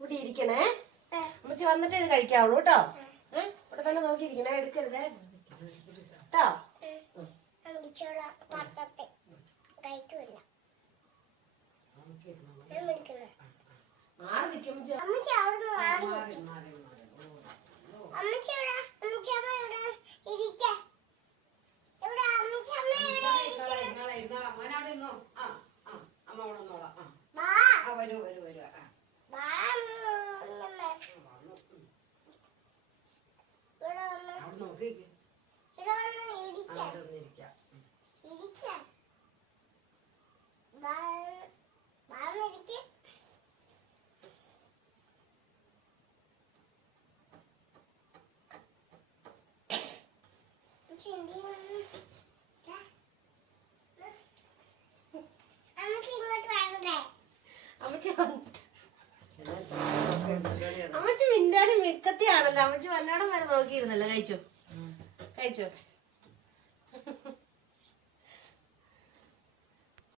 ഇവിടെ ഇരിക്കണേ. അമ്മച്ചി വന്നിട്ട് ഇത് കഴിക്കാവുള്ളൂ കേട്ടോ. ഇവിടെ തന്നെ നോക്കിയിരിക്കണേ, എടുക്കരുതേ കേട്ടോ. മാറി നിൽക്കും അമ്മച്ചി മിണ്ടാടി മിക്കത്തിയാണല്ലോ. അമ്മച്ചി വല്ലാടം വരെ നോക്കിയിരുന്നല്ലോ. കഴിച്ചോ കഴിച്ചോ.